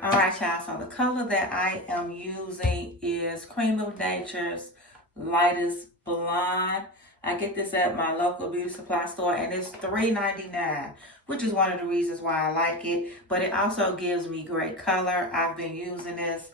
All right, y'all, so the color that I am using is Creme of Nature's lightest blonde. I get this at my local beauty supply store, and it's $3.99, which is one of the reasons why I like it. But it also gives me great color. I've been using this.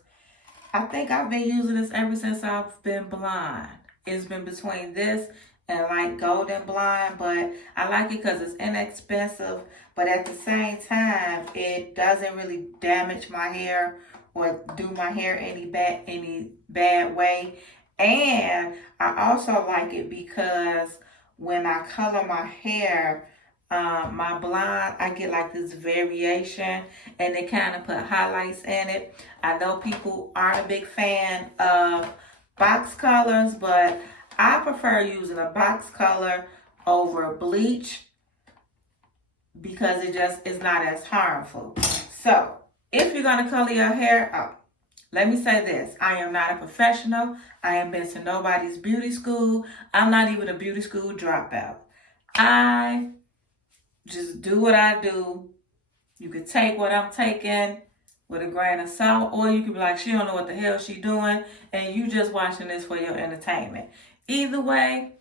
I think I've been using this ever since I've been blonde. It's been between this and like golden blonde, but I like it because it's inexpensive, but at the same time it doesn't really damage my hair or do my hair any bad way. And I also like it because when I color my hair, my blonde, I get like this variation, and they kind of put highlights in it. I know people aren't a big fan of box colors, but I prefer using a box color over bleach because it just is not as harmful. So if you're going to color your hair, let me say this. I am not a professional. I ain't been to nobody's beauty school. I'm not even a beauty school dropout. I just do what I do. You could take what I'm taking with a grain of salt, or you could be like, she don't know what the hell she doing, and you just watching this for your entertainment. Either way,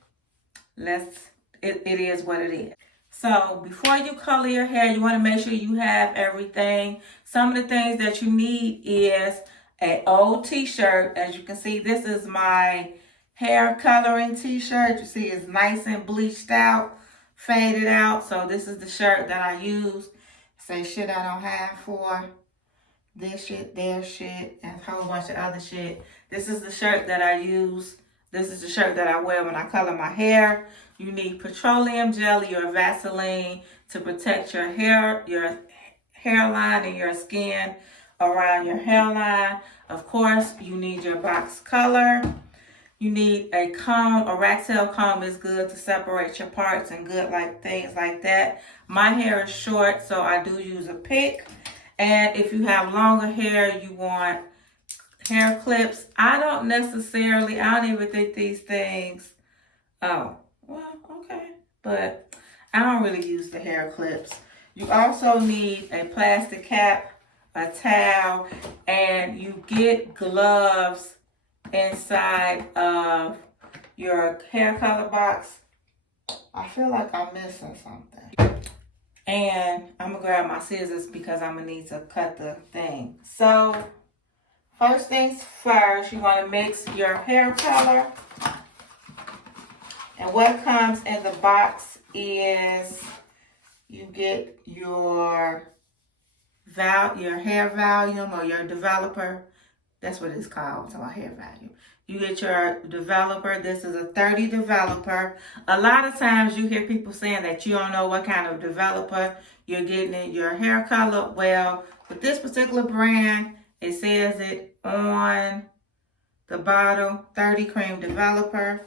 it is what it is. So before you color your hair, you want to make sure you have everything. Some of the things that you need is an old t-shirt. As you can see, this is my hair coloring t-shirt. You see it's nice and bleached out, faded out. So this is the shirt that I use. Say shit I don't have for this shit, their shit, and a whole bunch of other shit. This is the shirt that I use. This is the shirt that I wear when I color my hair. You need petroleum jelly or Vaseline to protect your hair, your hairline and your skin around your hairline. Of course, you need your box color. You need a comb. A rat tail comb is good to separate your parts and good like things like that. My hair is short, so I do use a pick. And if you have longer hair, you want hair clips. I don't even think these things, oh, well, okay. But I don't really use the hair clips. You also need a plastic cap, a towel, and you get gloves inside of your hair color box. I feel like I'm missing something. And I'm going to grab my scissors because I'm going to need to cut the thing. So, first things first, you want to mix your hair color. And what comes in the box is you get your hair volume or your developer. That's what it's called, so hair volume. You get your developer. This is a 30 developer. A lot of times you hear people saying that you don't know what kind of developer you're getting in your hair color. Well, with this particular brand, it says it on the bottle, 30 cream developer.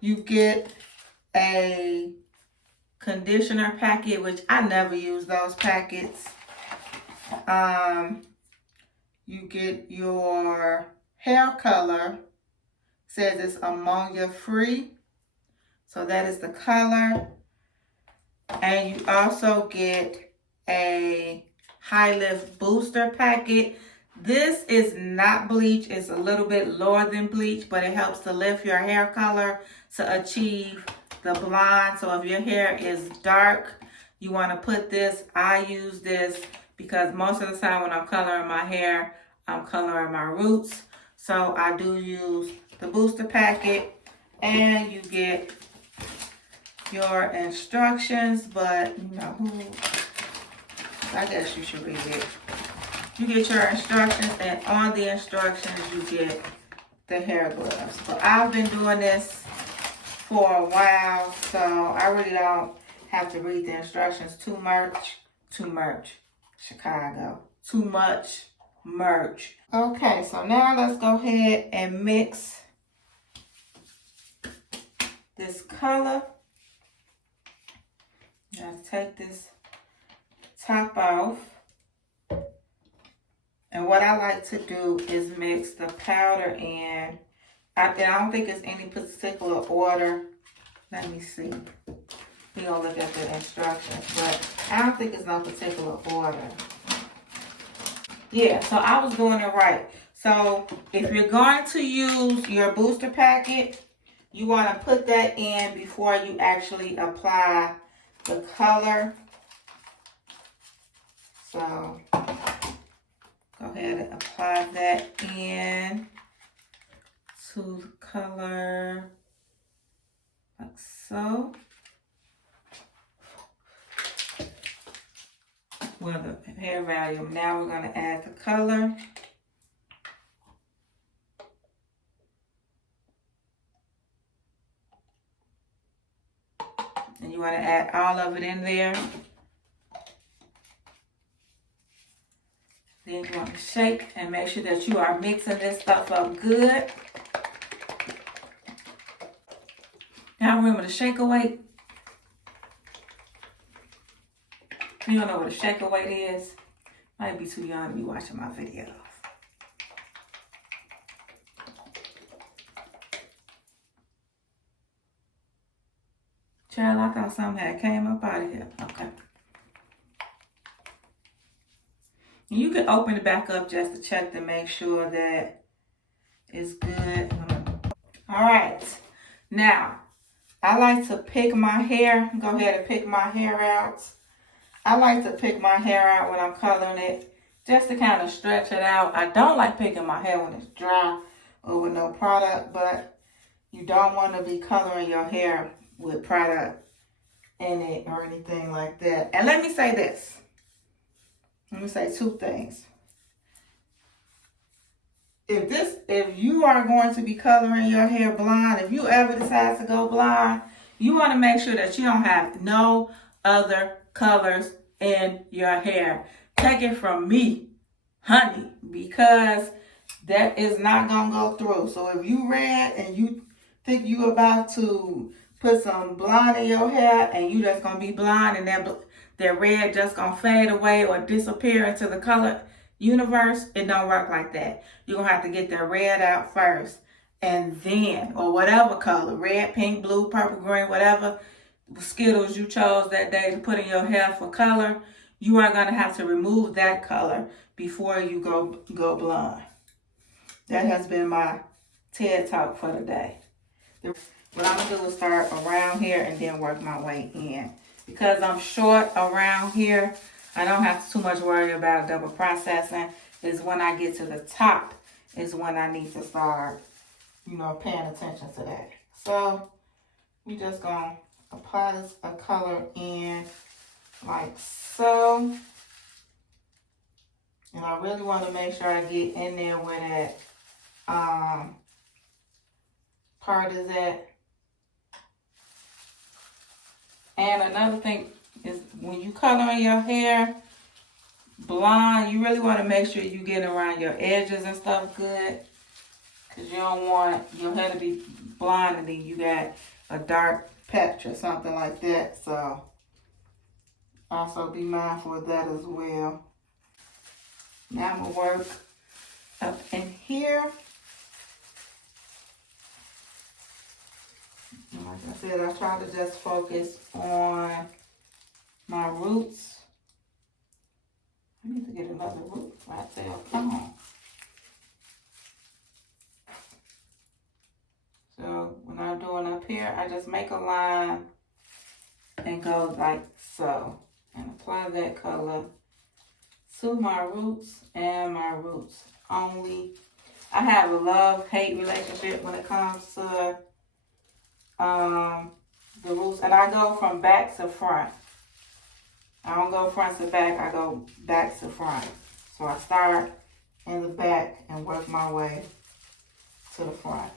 You get a conditioner packet, which I never use those packets. You get your hair color. Says it's ammonia free. So that is the color. And you also get a high lift booster packet. This is not bleach. It's a little bit lower than bleach, but it helps to lift your hair color to achieve the blonde. So if your hair is dark, you want to put this. I use this because most of the time when I'm coloring my hair, I'm coloring my roots. So I do use the booster packet, and you get your instructions, but you know who, I guess you should read it. You get your instructions, and on the instructions you get the hair gloves. But I've been doing this for a while, so I really don't have to read the instructions too much. Chicago. Too much merch. Okay, so now let's go ahead and mix this color. Let's take this top off. And what I like to do is mix the powder in. I don't think it's any particular order. Let me see. We're going to look at the instructions, but I don't think it's no particular order. Yeah, so I was doing it right. So if you're going to use your booster packet, you want to put that in before you actually apply the color. So go ahead and apply that in to the color like so. Well, the hair volume. Now we're going to add the color. And you want to add all of it in there. Then you want to shake and make sure that you are mixing this stuff up good. Now remember the shaker weight. If you don't know what a shaker weight is, might be too young to be watching my videos. Child, I thought something had came up out of here. Okay. You can open it back up just to check to make sure that it's good. All right. Now, I like to pick my hair. Go ahead and pick my hair out. I like to pick my hair out when I'm coloring it just to kind of stretch it out. I don't like picking my hair when it's dry or with no product, but you don't want to be coloring your hair with product in it or anything like that. And let me say this. Let me say two things. If you are going to be coloring your hair blonde, if you ever decide to go blonde, you want to make sure that you don't have no other colors in your hair. Take it from me, honey, because that is not going to go through. So if you red and you think you about to put some blonde in your hair and you just going to be blonde and that red just going to fade away or disappear into the color universe, it don't work like that. You're going to have to get that red out first and then, or whatever color, red, pink, blue, purple, green, whatever Skittles you chose that day to put in your hair for color, you are going to have to remove that color before you go blonde. That has been my TED Talk for the day. What I'm going to do is start around here and then work my way in. Because I'm short around here, I don't have too much worry about double processing. Is when I get to the top is when I need to start, paying attention to that. So we just going to apply this color in like so. And I really want to make sure I get in there where that part is at. And another thing is when you coloring your hair blonde, you really want to make sure you get around your edges and stuff good. Because you don't want your hair to be blonde and then you got a dark patch or something like that. So also be mindful of that as well. Now I'm going to work up in here. And like I said, I try to just focus on my roots. I need to get another root right there. Come on. So when I'm doing up here, I just make a line and go like so. And apply that color to my roots and my roots only. I have a love-hate relationship when it comes to the roots. And I go from back to front. I don't go front to back, I go back to front. So I start in the back and work my way to the front,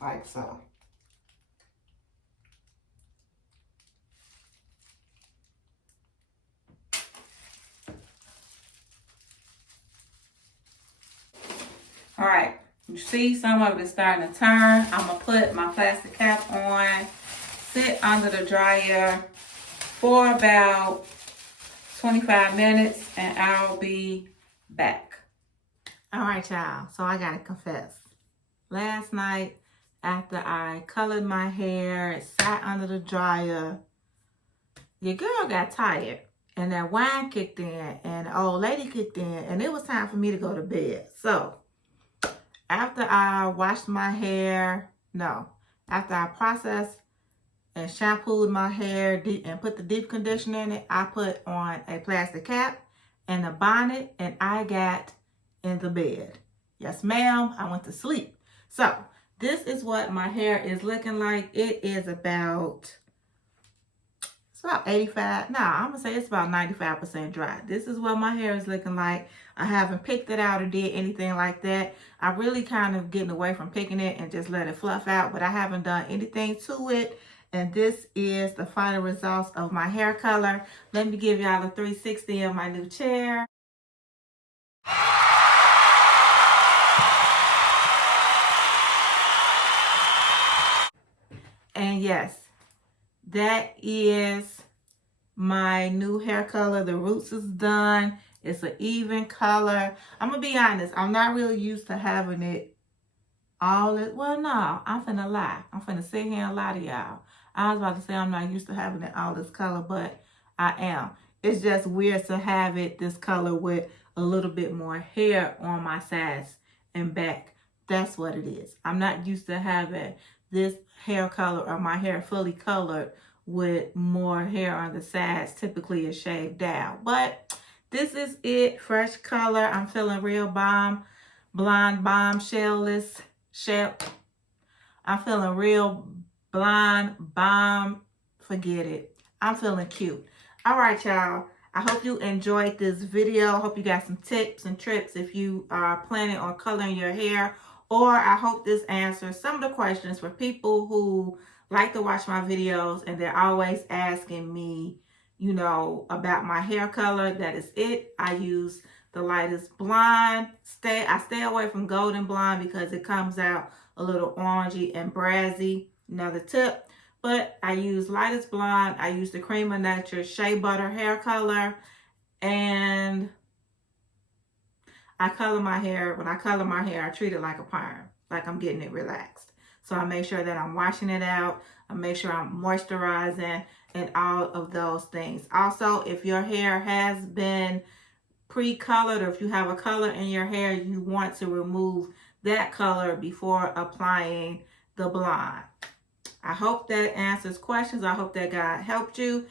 like so. All right, you see some of it is starting to turn. I'm gonna put my plastic cap on, sit under the dryer for about 25 minutes and I'll be back. All right, y'all. So I gotta confess. Last night, after I colored my hair, it sat under the dryer, your girl got tired. and that wine kicked in, and the old lady kicked in, and it was time for me to go to bed. So after I washed my hair, no, after I processed and shampooed my hair and put the deep conditioner in it, I put on a plastic cap and a bonnet, and I got in the bed. Yes, ma'am, I went to sleep. So this is what my hair is looking like. It is about 85. No, I'm gonna say it's about 95% dry. This is what my hair is looking like. I haven't picked it out or did anything like that. I really kind of getting away from picking it and just let it fluff out, but I haven't done anything to it. And this is the final results of my hair color. Let me give y'all a 360 of my new chair. And yes, that is my new hair color. The roots is done. It's an even color. I'm gonna be honest, I'm not really used to having it all it. Well, no, I'm finna lie. I'm finna sit here and lie to y'all. I was about to say I'm not used to having it all this color, but I am. It's just weird to have it this color with a little bit more hair on my sides and back. That's what it is. I'm not used to having this hair color or my hair fully colored with more hair on the sides. Typically it's shaved down, but this is it. Fresh color. I'm feeling real blonde, bombshell-less. I'm feeling real blonde, bomb, forget it. I'm feeling cute. All right, y'all. I hope you enjoyed this video. I hope you got some tips and tricks if you are planning on coloring your hair. Or I hope this answers some of the questions for people who like to watch my videos and they're always asking me, you know, about my hair color. That is it. I use the lightest blonde. I stay away from golden blonde because it comes out a little orangey and brassy. Another tip. But I use lightest blonde. I use the Creme of Nature Shea Butter hair color. And I color my hair. When I color my hair, I treat it like a perm. Like I'm getting it relaxed. So I make sure that I'm washing it out. I make sure I'm moisturizing and all of those things. Also, if your hair has been pre-colored, or if you have a color in your hair, you want to remove that color before applying the blonde. I hope that answers questions. I hope that God helped you.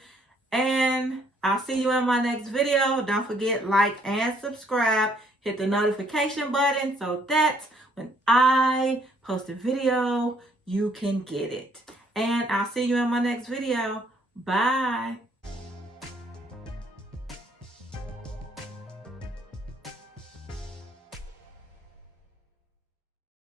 And I'll see you in my next video. Don't forget, like and subscribe. Hit the notification button so that when I post a video, you can get it. And I'll see you in my next video. Bye.